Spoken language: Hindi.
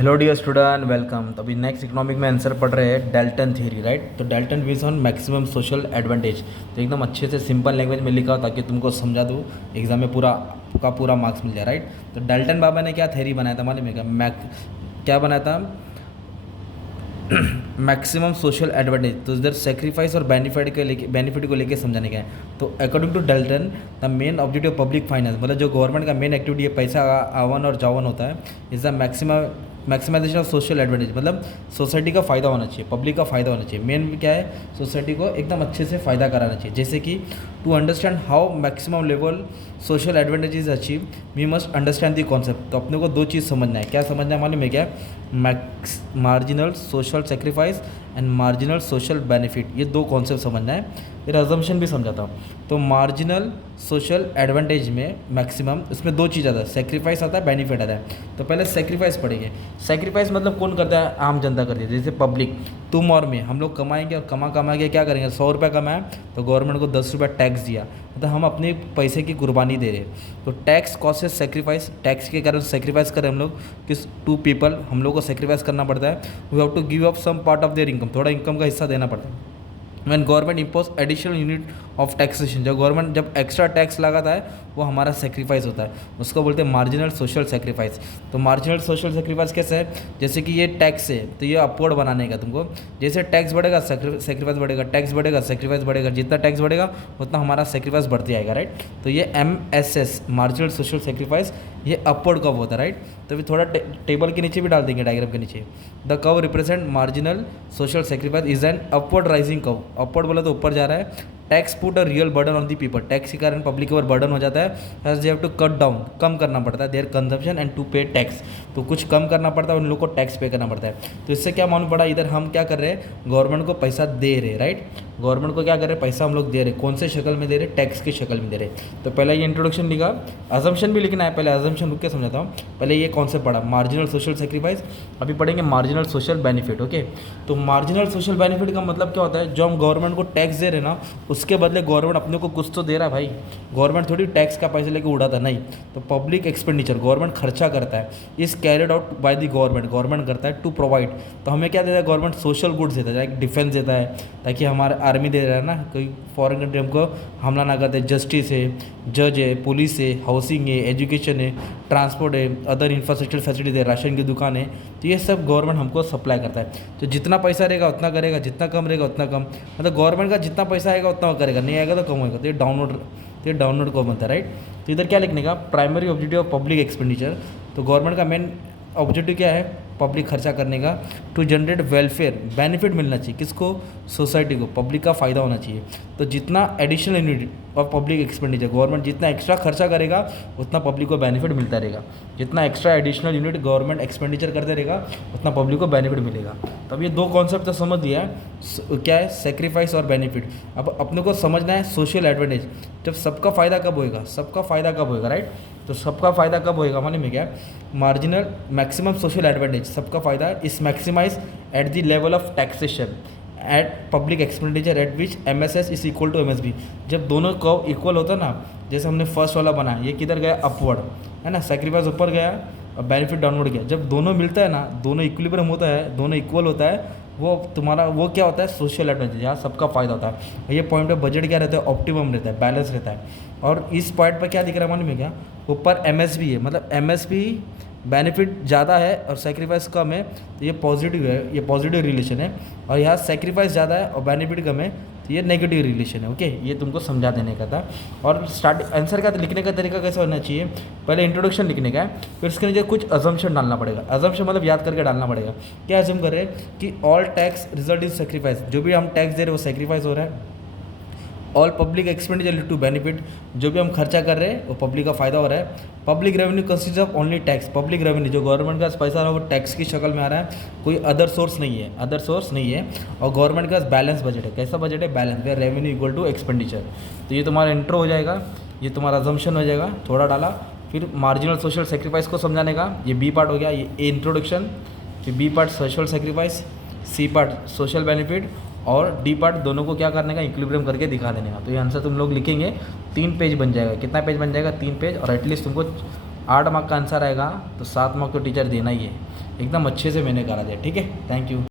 Hello dear student, welcome. तो अभी नेक्स्ट इकोनॉमिक में आंसर पढ़ रहे हैं डेल्टन थ्योरी, राइट। तो Dalton based on maximum social advantage. तो एकदम अच्छे से सिंपल लैंग्वेज में लिखा हो ताकि तुमको समझा दूँ, एग्जाम में पूरा मार्क्स मिल जाए, राइट। तो डेल्टन बाबा ने क्या थ्योरी बनाया था मालूम है क्या बनाया था? Maximum social advantage. तो इधर सेक्रीफाइस और बेनिफिट को लेके समझाने का है। तो according to Dalton, the main objective of public finance, मतलब जो गवर्नमेंट का मेन एक्टिविटी है, पैसा आवन और जावन होता है, is the maximisation of social advantage. मतलब सोसाइटी का फ़ायदा होना चाहिए, पब्लिक का फ़ायदा होना चाहिए। मेन क्या है, सोसाइटी को एकदम अच्छे से फ़ायदा कराना चाहिए। जैसे कि to understand how maximum level social advantage is achieve, we must understand the concept. तो अपने को दो चीज़ समझना है। क्या समझना है मालूम है क्या? Marginal social sacrifice and marginal social benefit, ये दो कॉन्सेप्ट समझना है। फिर अजम्पशन भी समझाता हूँ। तो मार्जिनल सोशल एडवांटेज में मैक्सिमम, इसमें दो चीज़ आता है, सेक्रीफाइस आता है, बेनिफिट आता है। तो पहले सेक्रीफाइस पढ़ेंगे। सेक्रीफाइस मतलब कौन करता है? आम जनता करती है। जैसे पब्लिक, तुम और मैं, हम लोग कमाएंगे और कमा के क्या करेंगे? 100 रुपये कमाया तो गवर्नमेंट को 10 रुपये टैक्स दिया, मतलब हम अपने पैसे की कुर्बानी दे रहे हैं। तो टैक्स कॉसेस सेक्रीफाइस, टैक्स के कारण सेक्रीफाइस करें हम लोग। किस टू पीपल, हम लोग को सेक्रीफाइस करना पड़ता है। We have to give up some part of their income, थोड़ा इनकम का हिस्सा देना पड़ता है। When government impose additional unit of taxation, जब एक्स्ट्रा टैक्स लगाता है वो हमारा सेक्रीफाइस होता है, उसको बोलते हैं मार्जिनल सोशल सेक्रीफाइस। तो मार्जिनल सोशल सेक्रीफाइस कैसे है? जैसे कि ये टैक्स है तो ये अपवर्ड बनाने का तुमको, जैसे टैक्स बढ़ेगा सेक्रीफाइस बढ़ेगा, टैक्स बढ़ेगा सेक्रीफाइस बढ़ेगा, जितना टैक्स बढ़ेगा उतना हमारा सेक्रीफाइस बढ़ते आएगा, राइट। तो ये MSS मार्जिनल सोशल सेक्रीफाइस, ये अपवर्ड कव होता है, राइट। तो अभी थोड़ा टेबल के नीचे भी डाल देंगे, डायग्राम के नीचे। The curve represent marginal social sacrifice is an upward rising curve. Upward बोला तो ऊपर जा रहा है। Tax put a real burden on the people, tax के कारण पब्लिक के ऊपर बर्डन हो जाता है। As they have to cut down, कम करना पड़ता है their consumption and to pay tax. तो कुछ कम करना पड़ता है, उन लोगों को टैक्स पे करना पड़ता है। तो इससे क्या मालूम पड़ा, इधर हम क्या कर रहे हैं? गवर्नमेंट को पैसा दे रहे, राइट। गवर्नमेंट को क्या कर रहे हैं? पैसा हम लोग दे रहे। कौन से शक्ल में दे रहे? टैक्स की शक्ल में दे रहे। तो पहले ये इंट्रोडक्शन लिखा, अजम्पशन भी लिखना है। पहले अजम्पशन रुक के समझाता हूँ। पहले ये कॉन्सेप्ट पढ़ा, मार्जिनल सोशल सेक्रीफाइस। अभी पढ़ेंगे मार्जिनल सोशल बेनिफिट, ओके। तो मार्जिनल सोशल बेनिफिट का मतलब क्या होता है? जो हम गवर्नमेंट को टैक्स दे रहे हैं ना, उसके बदले गवर्नमेंट अपने को कुछ तो दे रहा है भाई। गवर्नमेंट थोड़ी टैक्स का पैसा लेके उड़ाता नहीं। तो पब्लिक एक्सपेंडिचर गवर्नमेंट खर्चा करता है, is carried out by the government करता है टू प्रोवाइड। तो हमें क्या देता है? गवर्नमेंट सोशल गुड्स देता है, लाइक डिफेंस देता है ताकि हमारे आर्मी दे रहा है ना, कोई फॉरेन कंट्री हमको हमला ना करते। जस्टिस है, जज है, पुलिस है, हाउसिंग है, एजुकेशन है, ट्रांसपोर्ट है, अदर इंफ्रास्ट्रक्चर फैसिलिटी है, राशन की दुकान है। तो ये सब गवर्नमेंट हमको सप्लाई करता है। तो जितना पैसा रहेगा उतना करेगा, जितना कम रहेगा उतना कम। मतलब गवर्नमेंट का जितना पैसा आएगा उतना करेगा, नहीं आएगा तो कम होगा। तो ये डाउनलोड को बनता है, राइट। तो इधर क्या लिखने का? Primary objective of public expenditure. तो गवर्नमेंट का मेन ऑब्जेक्टिव क्या है? पब्लिक खर्चा करने का, टू जनरेट वेलफेयर, बेनिफिट मिलना चाहिए। किसको? सोसाइटी को, पब्लिक का फ़ायदा होना चाहिए। तो जितना additional unit of public expenditure, government जितना एक्स्ट्रा खर्चा करेगा उतना पब्लिक को बेनिफिट मिलता रहेगा। जितना extra additional unit government expenditure करते रहेगा उतना पब्लिक को बेनिफिट मिलेगा। तो अब ये दो कॉन्सेप्ट तो समझ दिया है, क्या है? सेक्रीफाइस और बेनिफिट। अब अपने को समझना है सोशल एडवांटेज। जब सबका फ़ायदा कब होएगा? सबका फ़ायदा कब होएगा, राइट। तो सबका फ़ायदा कब होएगा मालूम है क्या? मार्जिनल मैक्सिमम सोशल एडवांटेज, सबका फ़ायदा is maximise at the level of taxation at public expenditure at which MSS is equal to MSB। जब दोनों को इक्वल होता ना, जैसे हमने फर्स्ट वाला बनाया, ये किधर गया? अपवर्ड, है ना। सेक्रीफाइस ऊपर गया और बेनिफिट डाउनवर्ड गया। जब दोनों मिलता है ना, दोनों इक्विलिब्रियम होता है, दोनों इक्वल होता है, वो तुम्हारा वो क्या होता है? सोशल एडवांटेज, यहाँ सबका फ़ायदा होता है। ये पॉइंट पे बजट क्या रहता है? ऑप्टिमम रहता है, बैलेंस रहता है। और इस पॉइंट पर क्या दिख रहा है मालूम है क्या? ऊपर MSB है, मतलब MSB बेनिफिट ज़्यादा है और सेक्रीफाइस कम है, तो ये पॉजिटिव है, ये पॉजिटिव रिलेशन है। और यहाँ सेक्रीफाइस ज़्यादा है और बेनिफिट कम है, तो ये नेगेटिव रिलेशन है, ओके। ये तुमको समझा देने का था। और आंसर का लिखने का तरीका कैसा होना चाहिए? पहले इंट्रोडक्शन लिखने का है, फिर उसके नीचे कुछ अजम्पशन डालना पड़ेगा। अजम्पशन मतलब याद करके डालना पड़ेगा। क्या अज्यूम कर रहे हैं? कि all tax result is sacrifice, जो भी हम टैक्स दे रहे हैं वो सेक्रीफाइस हो रहा है। All public expenditure to benefit, जो भी हम खर्चा कर रहे हैं वो पब्लिक का फ़ायदा हो रहा है। Public revenue consist of only tax, public revenue जो गवर्नमेंट का पैसा आ रहा है वो टैक्स की शक्ल में आ रहा है, कोई अदर सोर्स नहीं है, और गवर्नमेंट का बैलेंस बजट है। कैसा बजट है? Balance, where revenue equal to expenditure. तो ये तुम्हारा इंट्रो हो जाएगा, ये तुम्हारा अजम्पशन हो जाएगा, थोड़ा डाला। फिर मार्जिनल सोशल सेक्रीफाइस को समझाने का, ये बी पार्ट हो गया, ये इंट्रोडक्शन। फिर B part social sacrifice, C part social benefit, और डी पार्ट दोनों को क्या करने का? इक्विलिब्रियम करके दिखा देने का। तो ये आंसर तुम लोग लिखेंगे, 3 पेज बन जाएगा। कितना पेज बन जाएगा? 3 पेज। और एटलीस्ट तुमको 8 मार्क का आंसर आएगा तो 7 मार्क तो टीचर देना ही है। एकदम अच्छे से मैंने करा दिया, ठीक है। Thank you.